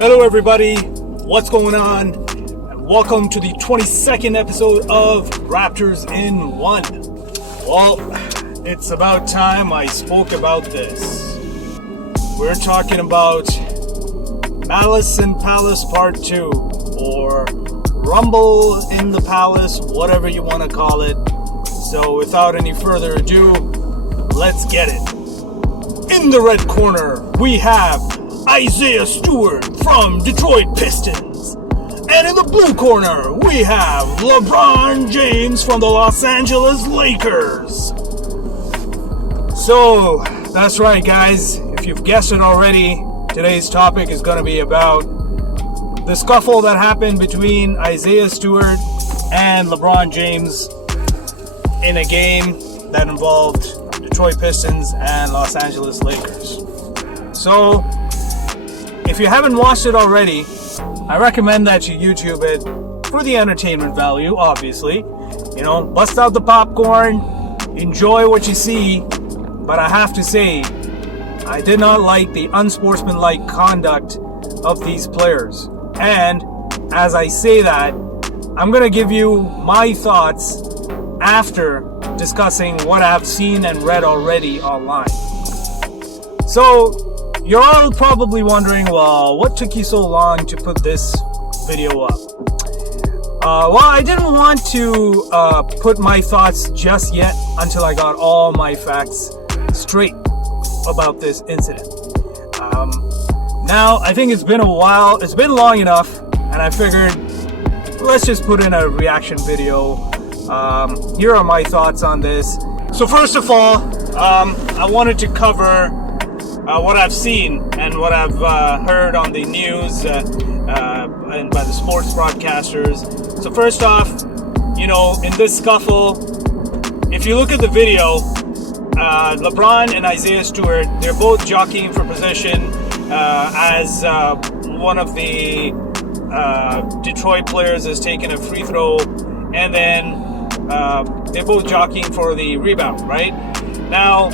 Hello everybody, what's going on? And welcome to the 22nd episode of Raptors in 1. Well, it's about time I spoke about this. We're talking about Malice in Palace Part 2, or Rumble in the Palace, whatever you want to call it. So without any further ado, let's get it. In the red corner, we have Isiah Stewart from Detroit Pistons. And in the blue corner, we have LeBron James from the Los Angeles Lakers. So, that's right guys, if you've guessed it already, today's topic is going to be about the scuffle that happened between Isiah Stewart and LeBron James in a game that involved Detroit Pistons and Los Angeles Lakers. So, if you haven't watched it already, I recommend that you YouTube it for the entertainment value, obviously. You know, bust out the popcorn, enjoy what you see, but I have to say, I did not like the unsportsmanlike conduct of these players. And as I say that, I'm going to give you my thoughts after discussing what I've seen and read already online. So, you're all probably wondering, well, what took you so long to put this video up? Well, I didn't want to put my thoughts just yet until I got all my facts straight about this incident. Now, I think it's been a while, it's been long enough, and I figured, let's just put in a reaction video. Here are my thoughts on this. So first of all, I wanted to cover what I've seen and what I've heard on the news and by the sports broadcasters. So first off, you know, in this scuffle, if you look at the video, LeBron and Isiah Stewart, they're both jockeying for position as one of the Detroit players is taking a free throw, and then they're both jockeying for the rebound, right? Now,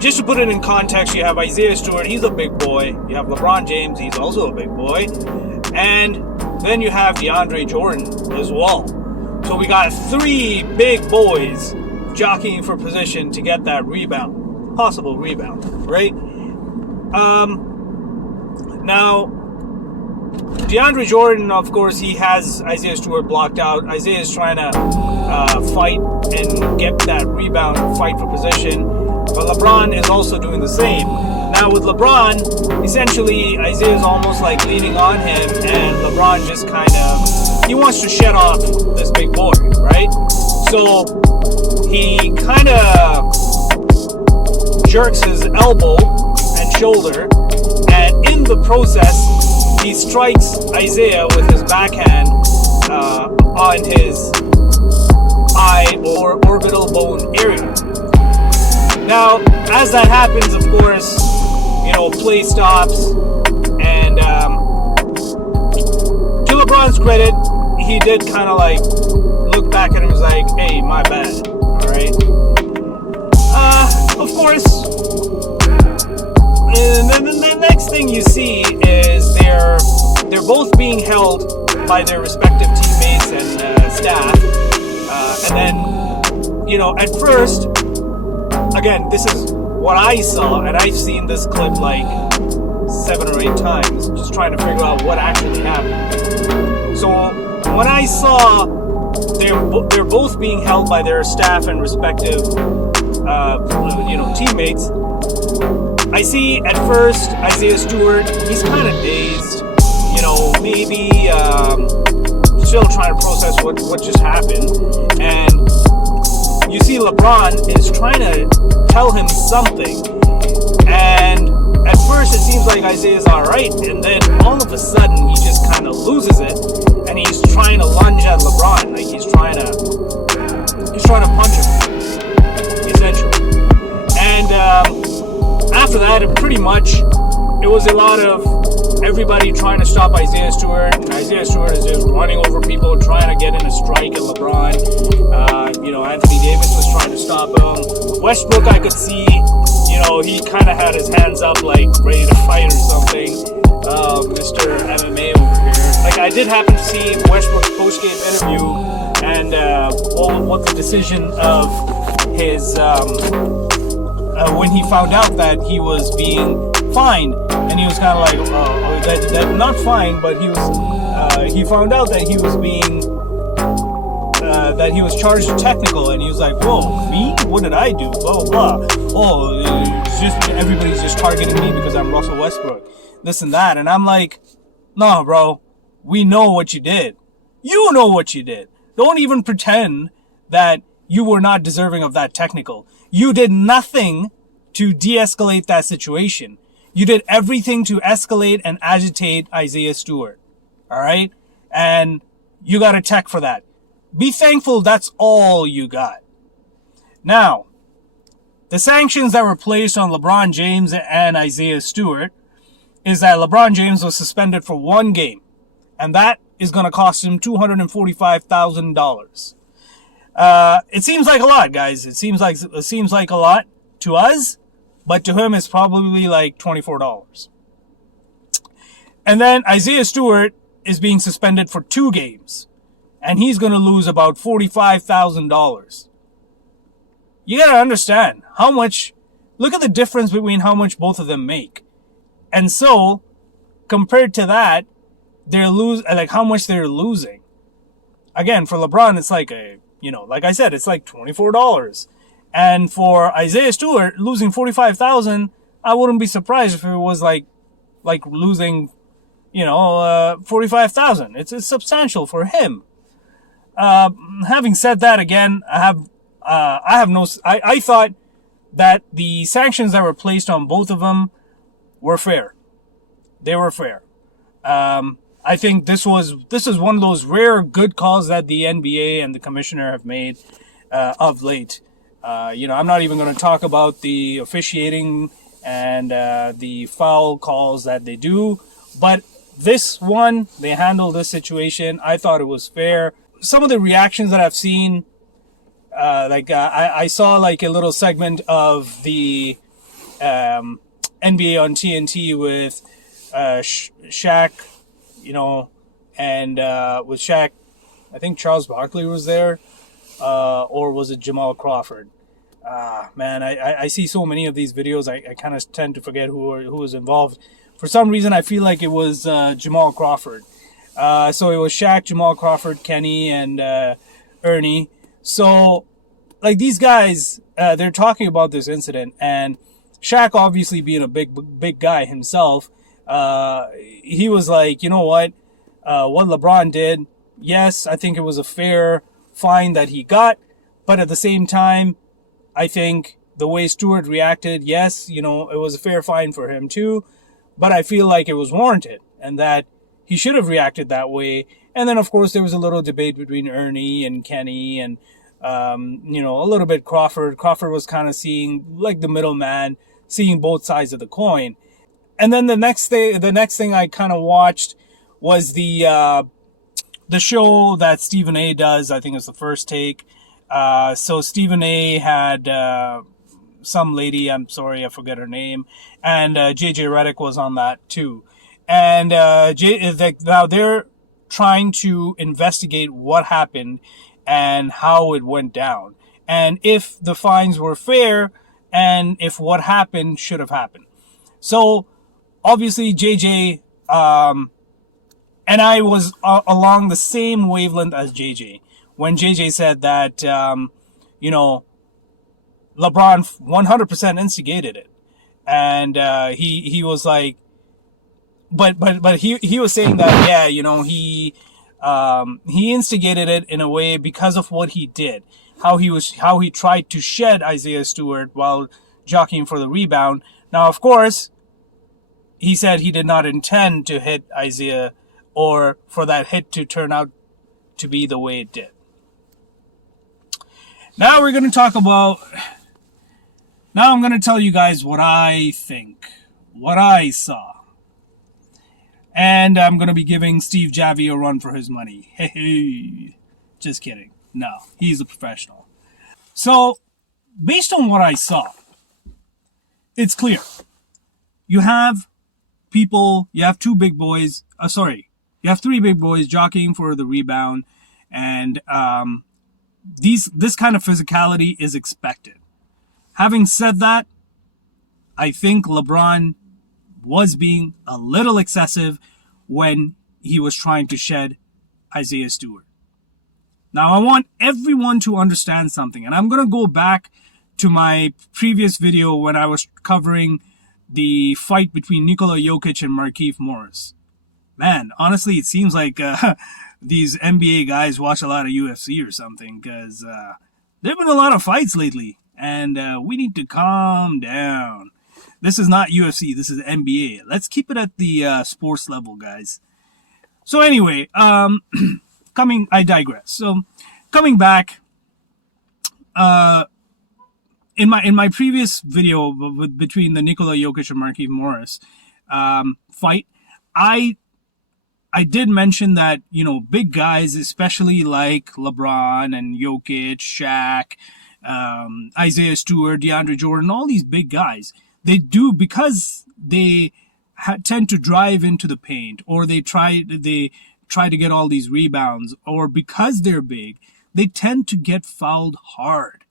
just to put it in context, you have Isiah Stewart, he's a big boy. You have LeBron James, he's also a big boy. And then you have DeAndre Jordan as well. So we got three big boys jockeying for position to get that rebound. Possible rebound, right? Now, DeAndre Jordan, of course, he has Isiah Stewart blocked out. Isiah is trying to fight and get that rebound, fight for position. But LeBron is also doing the same. Now with LeBron, essentially Isiah is almost like leaning on him, and LeBron just kind of, he wants to shed off this big boy, right? So he kind of jerks his elbow and shoulder, and in the process, he strikes Isiah with his backhand on his eye or orbital bone area. Now, as that happens, of course, you know, play stops, and to LeBron's credit, he did kind of like look back at him and was like, hey, my bad, alright? Of course, and then the next thing you see is they're both being held by their respective teammates and staff, and then, you know, at first, again, this is what I saw, and I've seen this clip like 7 or 8 times, just trying to figure out what actually happened. So when I saw they're both being held by their staff and respective, you know, teammates, I see at first Isiah Stewart, he's kind of dazed, you know, maybe still trying to process what just happened, and you see LeBron is trying to tell him something, and at first it seems like Isiah's alright, and then all of a sudden he just kind of loses it, and he's trying to lunge at LeBron, like he's trying to punch him, essentially. And after that, it was a lot of everybody trying to stop Isiah Stewart, and Isiah Stewart is just running over people, trying to get in a strike at LeBron. You know, Anthony Davis was trying to stop him. Westbrook, I could see, you know, he kind of had his hands up, like ready to fight or something. Mr. MMA over here. Like, I did happen to see Westbrook's post-game interview and what the decision of his when he found out that he was being fined, and he was kind of like that not fined, but he found out that he was being that he was charged technical, and he was like, whoa, me? What did I do? Blah blah. Oh, it's just everybody's just targeting me because I'm Russell Westbrook, this and that. And I'm like, no, bro, we know what you did. You know what you did. Don't even pretend that you were not deserving of that technical. You did nothing to de-escalate that situation. You did everything to escalate and agitate Isiah Stewart. All right? And you got a tech for that. Be thankful that's all you got. Now, the sanctions that were placed on LeBron James and Isiah Stewart is that LeBron James was suspended for 1 game. And that is going to cost him $245,000. It seems like a lot, guys. It seems like a lot to us, but to him it's probably like $24. And then Isiah Stewart is being suspended for 2 games, and he's going to lose about $45,000. You got to understand how much. Look at the difference between how much both of them make, and so compared to that, how much they're losing. Again, for LeBron, it's like like I said, it's like $24. And for Isiah Stewart, losing $45,000, I wouldn't be surprised if it was like losing, $45,000. It's substantial for him. Having said that, again, I thought that the sanctions that were placed on both of them were fair. They were fair. I think this is one of those rare good calls that the NBA and the commissioner have made of late. I'm not even going to talk about the officiating and the foul calls that they do, but this one, they handled this situation. I thought it was fair. Some of the reactions that I've seen, I saw like a little segment of the NBA on TNT with Shaq, and with Shaq, I think Charles Barkley was there, or was it Jamal Crawford? Man, I see so many of these videos, I kind of tend to forget who was involved. For some reason, I feel like it was Jamal Crawford. So it was Shaq, Jamal Crawford, Kenny, and Ernie. So, like, these guys, they're talking about this incident, and Shaq, obviously being a big guy himself, he was like, you know what LeBron did, yes, I think it was a fair fine that he got, but at the same time, I think the way Stewart reacted, yes, it was a fair fine for him too, but I feel like it was warranted, and that he should have reacted that way. And then, of course, there was a little debate between Ernie and Kenny, and a little bit Crawford. Crawford was kind of seeing like the middleman, seeing both sides of the coin. And then the next thing I kind of watched was the show that Stephen A. does. I think it's the First Take. So Stephen A. had some lady, I'm sorry, I forget her name, and JJ Redick was on that too. And now they're trying to investigate what happened and how it went down, and if the fines were fair, and if what happened should have happened. So obviously JJ and I was along the same wavelength as JJ when JJ said that LeBron 100% instigated it, and he was like, but he was saying that he instigated it in a way because of what he did, how he tried to shed Isiah Stewart while jockeying for the rebound. Now, of course, he said he did not intend to hit Isiah or for that hit to turn out to be the way it did. Now I'm going to tell you guys what I think, what I saw. And I'm going to be giving Steve Javi a run for his money. Hey, just kidding. No, he's a professional. So, based on what I saw, it's clear. You have people, you have two big boys, you have three big boys jockeying for the rebound, and this kind of physicality is expected. Having said that, I think LeBron was being a little excessive when he was trying to shed Isiah Stewart. Now, I want everyone to understand something, and I'm going to go back to my previous video when I was covering the fight between Nikola Jokic and Markieff Morris. Man, honestly, it seems like these NBA guys watch a lot of UFC or something, because there have been a lot of fights lately, and we need to calm down. This is not UFC, this is NBA. Let's keep it at the sports level, guys. So anyway, I digress. So coming back, in my previous video between the Nikola Jokic and Markieff Morris fight, I did mention that, big guys, especially like LeBron and Jokic, Shaq, Isiah Stewart, DeAndre Jordan, all these big guys, they do, because they tend to drive into the paint, or they try to get all these rebounds, or because they're big, they tend to get fouled hard.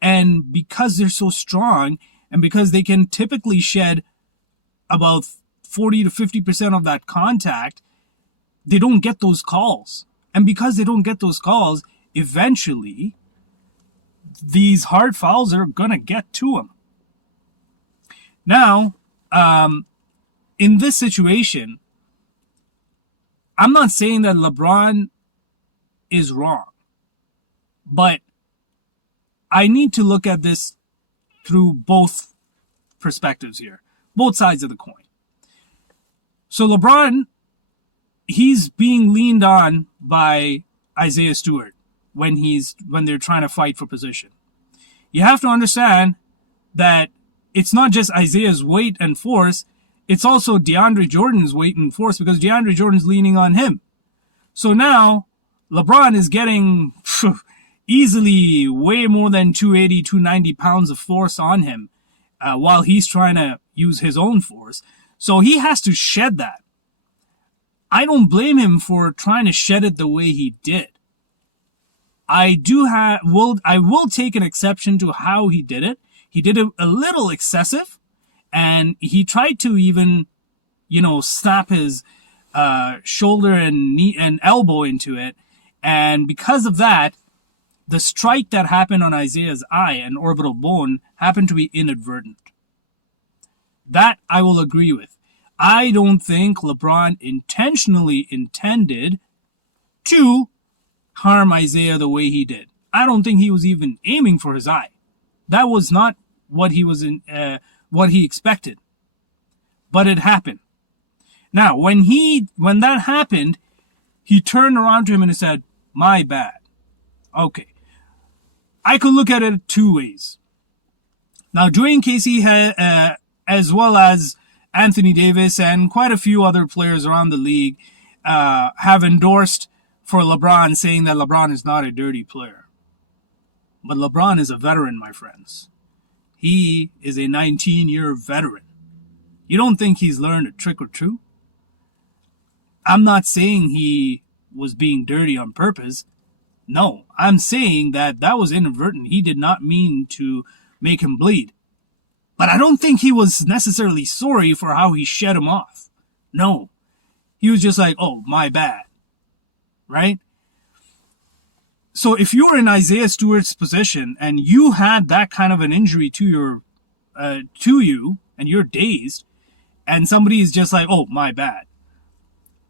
And because they're so strong, and because they can typically shed about 40 to 50% of that contact, they don't get those calls. And because they don't get those calls, eventually these hard fouls are gonna get to them. Now, in this situation, I'm not saying that LeBron is wrong, but I need to look at this through both perspectives here, both sides of the coin. So LeBron, he's being leaned on by Isiah Stewart when they're trying to fight for position. You have to understand that it's not just Isiah's weight and force, it's also DeAndre Jordan's weight and force, because DeAndre Jordan's leaning on him. So now LeBron is getting easily way more than 280, 290 pounds of force on him while he's trying to use his own force. So he has to shed that. I don't blame him for trying to shed it the way he did. I will take an exception to how he did it. He did it a little excessive, and he tried to even, snap his shoulder and knee and elbow into it. And because of that, the strike that happened on Isiah's eye and orbital bone happened to be inadvertent. That I will agree with. I don't think LeBron intentionally intended to harm Isiah the way he did. I don't think he was even aiming for his eye. That was not what he expected. But it happened. Now, when that happened, he turned around to him and said, "My bad." Okay. I could look at it two ways. Now, Dwayne Casey, as well as Anthony Davis and quite a few other players around the league, have endorsed for LeBron, saying that LeBron is not a dirty player. But LeBron is a veteran, my friends. He is a 19-year veteran. You don't think he's learned a trick or two? I'm not saying he was being dirty on purpose. No, I'm saying that was inadvertent. He did not mean to make him bleed. But I don't think he was necessarily sorry for how he shed him off. No. He was just like, "Oh, my bad." Right? So if you were in Isiah Stewart's position and you had that kind of an injury to you and you're dazed, and somebody is just like, "Oh, my bad,"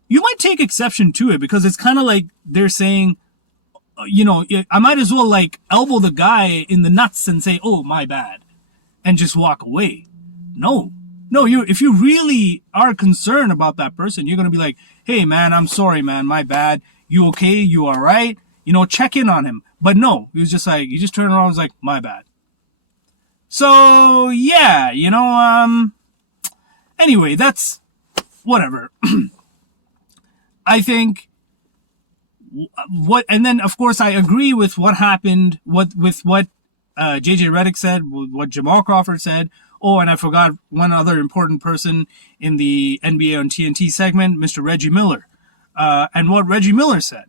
you might take exception to it, because it's kind of like they're saying, I might as well elbow the guy in the nuts and say, "Oh, my bad," and just walk away. No, if you really are concerned about that person, you're going to be like, "Hey man, I'm sorry man, my bad. You okay? You all right?" Check in on him. But no, he was just like, he just turned around and was like, "My bad." So yeah, anyway, that's whatever. I think and then of course I agree with what happened, with what JJ Redick said, what Jamal Crawford said, Oh, and I forgot one other important person in the NBA on TNT segment, Mr. Reggie Miller. And what Reggie Miller said.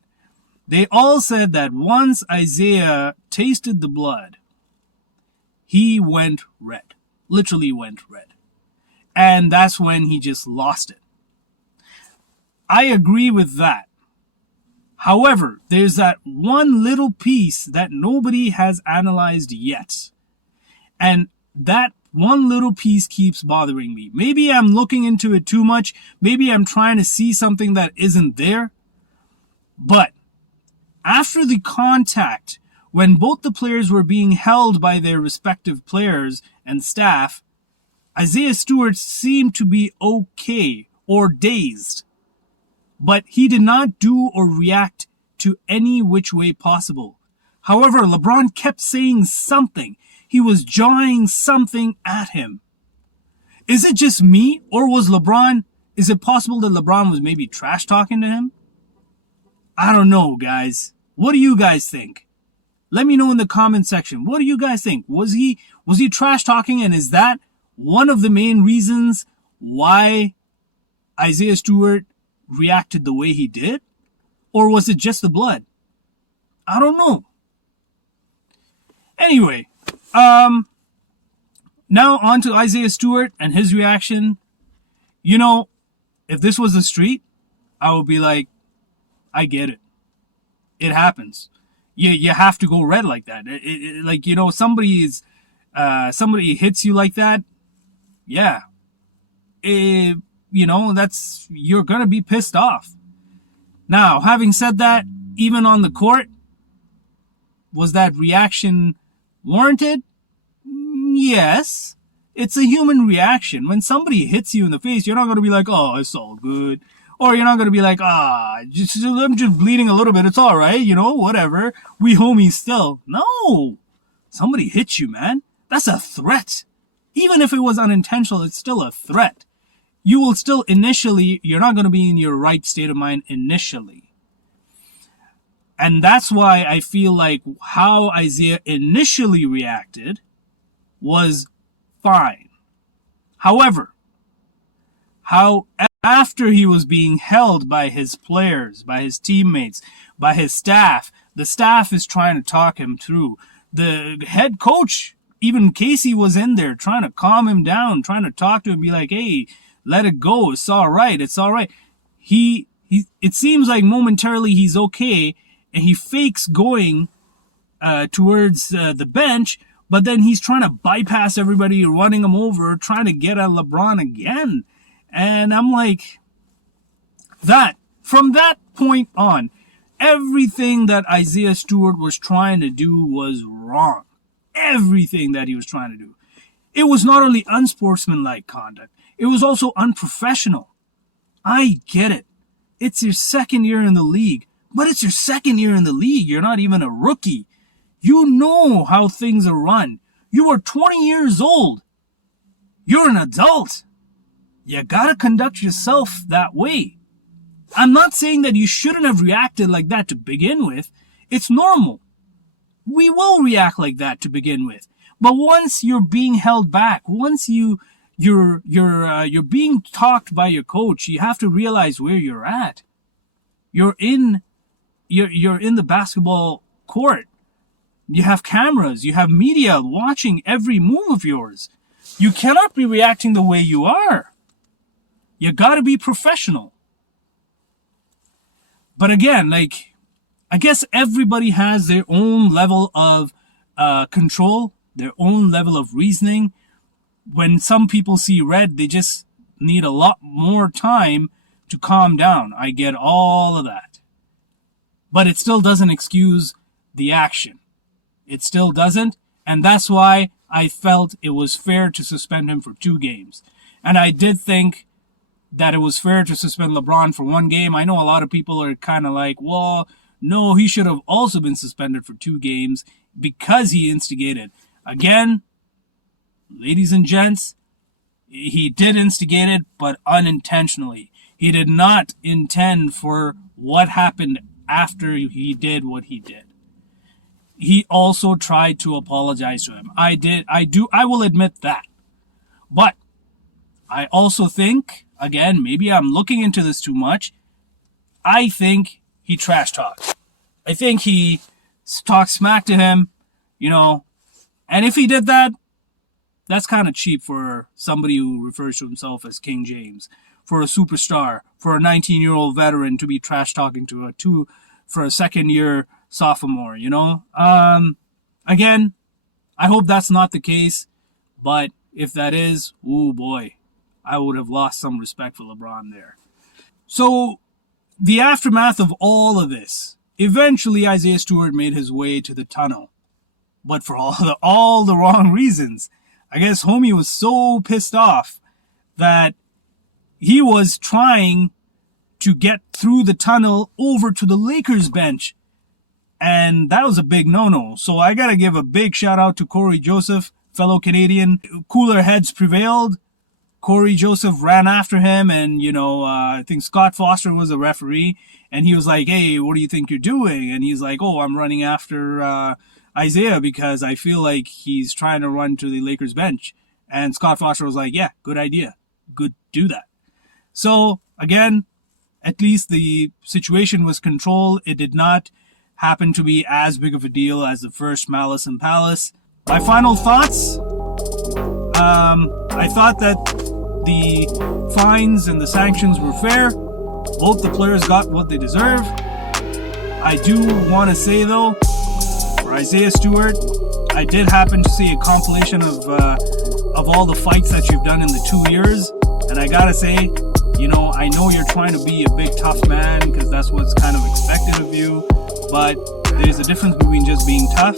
They all said that once Isiah tasted the blood, he went red. Literally went red. And that's when he just lost it. I agree with that. However, there's that one little piece that nobody has analyzed yet. And that one little piece keeps bothering me. Maybe I'm looking into it too much. Maybe I'm trying to see something that isn't there. But after the contact, when both the players were being held by their respective players and staff, Isiah Stewart seemed to be okay or dazed. But he did not do or react to any which way possible. However, LeBron kept saying something. He was jawing something at him. Is it just me, or is it possible that LeBron was maybe trash talking to him? I don't know, guys. What do you guys think? Let me know in the comment section. What do you guys think? Was he trash talking, and is that one of the main reasons why Isiah Stewart reacted the way he did? Or was it just the blood? I don't know. Anyway, now on to Isiah Stewart and his reaction. You know, if this was the street, I would be like, I get it. It happens. You have to go red like that. Like, you know, somebody hits you like that. Yeah. You know, you're going to be pissed off. Now, having said that, even on the court, was that reaction warranted? Yes. It's a human reaction. When somebody hits you in the face, you're not going to be like, oh, it's all good. Or you're not going to be like, I'm just bleeding a little bit. It's all right. You know, whatever. We homies still. No. Somebody hits you, man. That's a threat. Even if it was unintentional, it's still a threat. You will still you're not going to be in your right state of mind initially. And that's why I feel like how Isiah initially reacted was fine. However, how after he was being held by his players, by his teammates, by his staff, the staff is trying to talk him through. The head coach, even Casey, was in there trying to calm him down, trying to talk to him, be like, hey, let it go. It's all right. It's all right. It seems like momentarily he's okay, and he fakes going towards the bench, but then he's trying to bypass everybody, running him over, trying to get at LeBron again. And I'm like, from that point on, everything that Isiah Stewart was trying to do was wrong. Everything that he was trying to do. It was not only unsportsmanlike conduct, it was also unprofessional. I get it. It's your second year in the league. But it's your second year in the league. You're not even a rookie. You know how things are run. You are 20 years old. You're an adult. You gotta conduct yourself that way. I'm not saying that you shouldn't have reacted like that to begin with. It's normal. We will react like that to begin with. But once you're being held back, once you're being talked by your coach, you have to realize where you're at. You're in the basketball court. You have cameras, you have media watching every move of yours. You cannot be reacting the way you are. You gotta be professional. But again, like, I guess everybody has their own level of control, their own level of reasoning. When some people see red, they just need a lot more time to calm down. I get all of that. But it still doesn't excuse the action. It still doesn't. And that's why I felt it was fair to suspend him for 2 games. And I did think that it was fair to suspend LeBron for 1 game. I know a lot of people are kind of like, well, no, he should have also been suspended for 2 games because he instigated. Again, ladies and gents, he did instigate it, but unintentionally. He did not intend for what happened after he did what he did. He also tried to apologize to him. I will admit that. But I also think, again, maybe I'm looking into this too much. I think he trash talked. I think he talked smack to him, you know. And if he did that, that's kind of cheap for somebody who refers to himself as King James, for a superstar, for a 19-year-old veteran to be trash talking for a second-year sophomore, you know. Again, I hope that's not the case, but if that is, oh boy, I would have lost some respect for LeBron there. So, the aftermath of all of this, eventually Isaiah Stewart made his way to the tunnel, but for all the wrong reasons. I guess homie was so pissed off that he was trying to get through the tunnel over to the Lakers bench. And that was a big no-no. So I got to give a big shout out to Corey Joseph, fellow Canadian. Cooler heads prevailed. Corey Joseph ran after him, and, I think Scott Foster was a referee, and he was like, hey, what do you think you're doing? And he's like, oh, I'm running after Isiah because I feel like he's trying to run to the Lakers bench. And Scott Foster was like, yeah, good idea. Good, do that. So, again, at least the situation was controlled. It did not happen to be as big of a deal as the first Malice and Palace. My final thoughts, I thought that the fines and the sanctions were fair. Both the players got what they deserve. I do want to say, though, for Isaiah Stewart, I did happen to see a compilation of all the fights that you've done in the 2 years, and I gotta say, I know you're trying to be a big tough man because that's what's kind of expected of you, but there's a difference between just being tough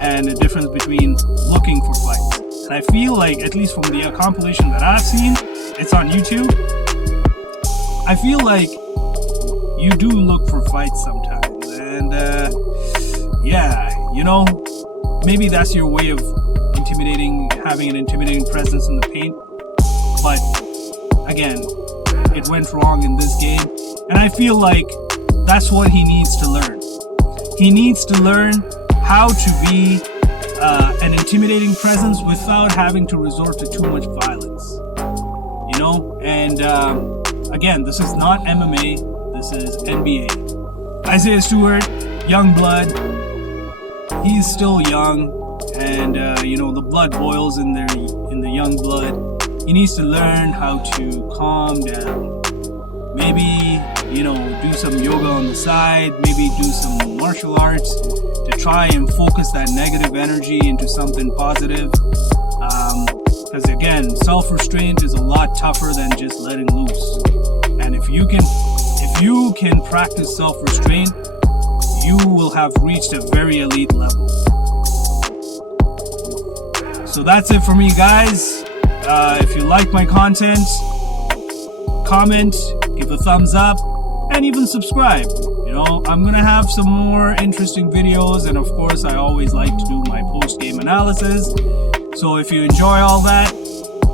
and a difference between looking for fights. And I feel like, at least from the compilation that I've seen, it's on YouTube, I feel like you do look for fights sometimes. And maybe that's your way of having an intimidating presence in the paint. But again, it went wrong in this game. And I feel like that's what he needs to learn. He needs to learn how to be an intimidating presence without having to resort to too much violence. And again, this is not MMA, this is NBA. Isaiah Stewart, young blood, he's still young, and the blood boils in the young blood. He needs to learn how to calm down. Maybe, do some yoga on the side, maybe do some martial arts to try and focus that negative energy into something positive. Because again, self-restraint is a lot tougher than just letting loose. And if you can practice self-restraint, you will have reached a very elite level. So that's it for me, guys. If you like my content, comment, give a thumbs up, and even subscribe. I'm gonna have some more interesting videos, and of course I always like to do my post-game analysis. So if you enjoy all that,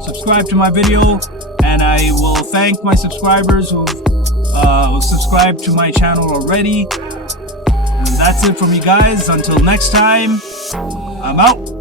subscribe to my video, and I will thank my subscribers who've subscribed to my channel already. And that's it from me, guys. Until next time, I'm out.